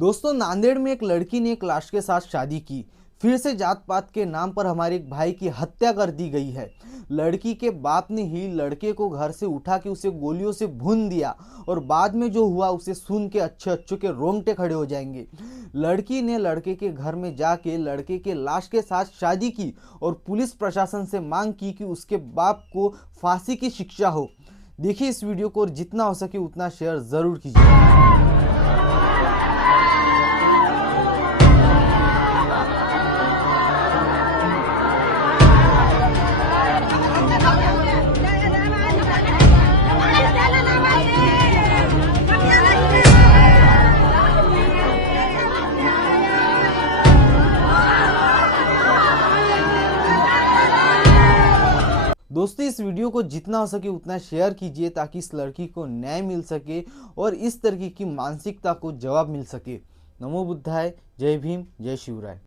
दोस्तों, नांदेड़ में एक लड़की ने एक लाश के साथ शादी की। फिर से जात पात के नाम पर हमारे एक भाई की हत्या कर दी गई है। लड़की के बाप ने ही लड़के को घर से उठा के उसे गोलियों से भून दिया और बाद में जो हुआ उसे सुन के अच्छे अच्छों के रोंगटे खड़े हो जाएंगे। लड़की ने लड़के के घर में जाके लड़के के लाश के साथ शादी की और पुलिस प्रशासन से मांग की कि उसके बाप को फांसी की शिक्षा हो। देखिए इस वीडियो को और जितना हो सके उतना शेयर जरूर कीजिए। दोस्तों, इस वीडियो को जितना हो सके उतना शेयर कीजिए ताकि इस लड़की को न्याय मिल सके और इस तरीके की मानसिकता को जवाब मिल सके। नमो बुद्धाय। जय भीम, जय शिवराय।